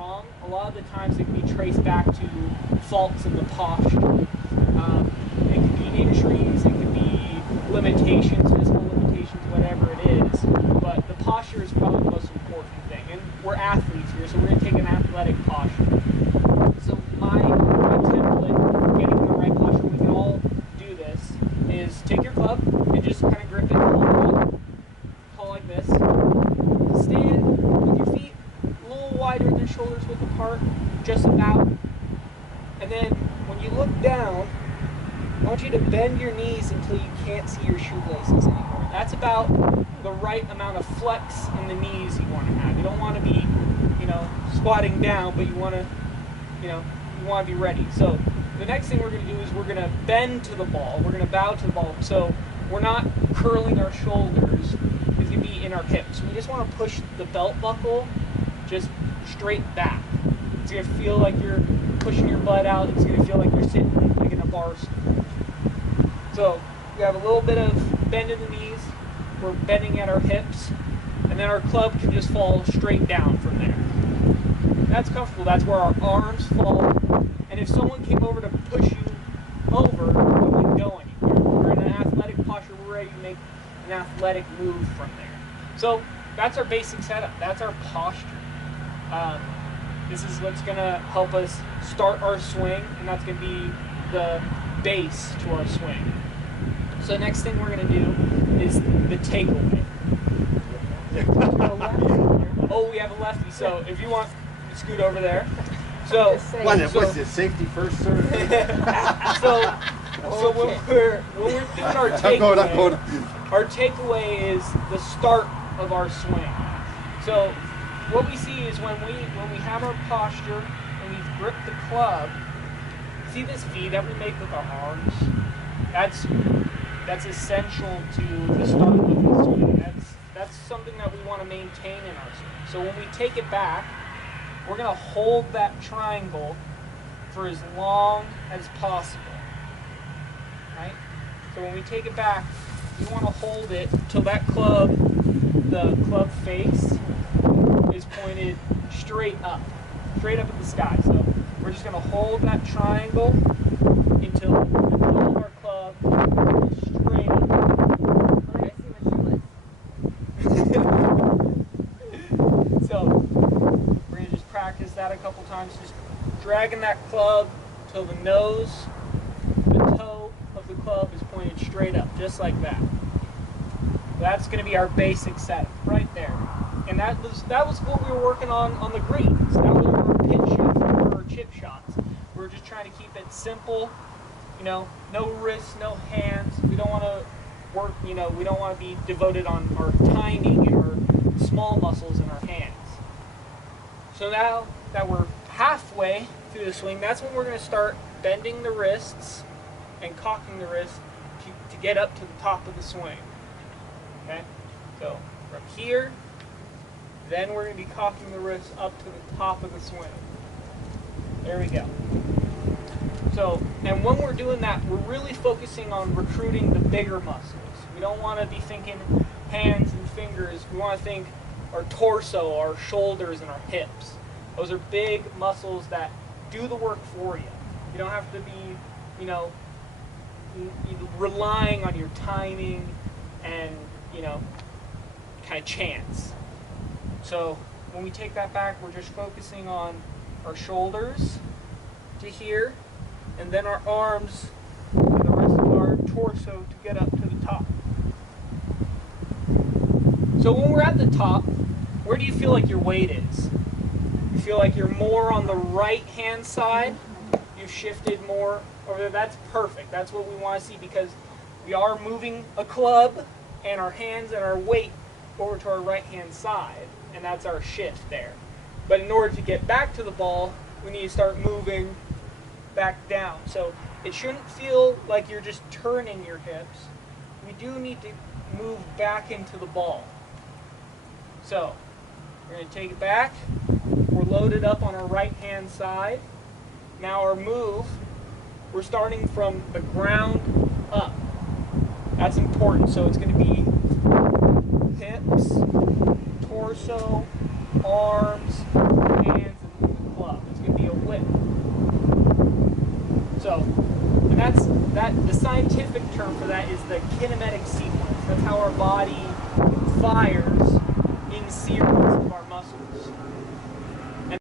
wrong, a lot of the times it can be traced back to faults in the posture. It can be injuries, it can be limitations, physical limitations, whatever it is. But the posture is probably the most important thing. And we're athletes here, so we're going to take an athletic posture. So my template, getting in the right posture, we can all do this, is take your club and just kind of grip it, hold it up, tall like this. Stand with your feet a little wider than shoulders width apart, just about. And then when you look down, I want you to bend your knees until you can't see your shoelaces anymore. That's about the right amount of flex in the knees you want to have. You don't want to be, squatting down, but you want to, you want to be ready. So the next thing we're going to do is we're going to bend to the ball. We're going to bow to the ball. So we're not curling our shoulders. It's going to be in our hips. We just want to push the belt buckle just straight back. It's going to feel like you're pushing your butt out. It's going to feel like you're sitting like in a bar stool. So we have a little bit of bend in the knees. We're bending at our hips. And then our club can just fall straight down from there. That's comfortable. That's where our arms fall. And if someone came over to push you over, we wouldn't go anywhere. We're in an athletic posture. We're ready to make an athletic move from there. So that's our basic setup. That's our posture. This is what's going to help us start our swing, and that's going to be the base to our swing. So next thing we're going to do is the takeaway. Oh, we have a lefty, so if you want, you scoot over there. So, what's this, safety first, sir? so when we're doing our takeaway, our takeaway is the start of our swing. So what we see is when we have our posture and we grip the club, see this V that we make with our arms? That's essential to the start of the swing. That's something that we want to maintain in our swing. So when we take it back, we're going to hold that triangle for as long as possible. Right? So when we take it back, you want to hold it till that club, the club face, is pointed straight up in the sky. So we're just going to hold that triangle until the top of our club is straight up. I see my shoelace. So we're going to just practice that a couple times, just dragging that club till the nose, the toe of the club is pointed straight up, just like that. That's going to be our basic setup right there. And that was what we were working on the greens. That was our pitch shots, our chip shots. We were just trying to keep it simple, no wrists, no hands. We don't want to work, we don't want to be devoted on our timing and our small muscles in our hands. So now that we're halfway through the swing, that's when we're going to start bending the wrists and cocking the wrists to get up to the top of the swing. Okay? So from here, then we're going to be cocking the wrists up to the top of the swing. There we go. So, and when we're doing that, we're really focusing on recruiting the bigger muscles. We don't want to be thinking hands and fingers. We want to think our torso, our shoulders, and our hips. Those are big muscles that do the work for you. You don't have to be, relying on your timing and, kind of chance. So when we take that back, we're just focusing on our shoulders to here, and then our arms and the rest of our torso to get up to the top. So when we're at the top, where do you feel like your weight is? You feel like you're more on the right hand side? You've shifted more over there? That's perfect. That's what we want to see, because we are moving a club and our hands and our weight over to our right hand side, and that's our shift there. But in order to get back to the ball, we need to start moving back down. So it shouldn't feel like you're just turning your hips. We do need to move back into the ball. So we're going to take it back. We're loaded up on our right hand side. Now our move, we're starting from the ground up. That's important. So it's going to be hips, torso, arms, hands, and the scientific term for that is the kinematic sequence. That's how our body fires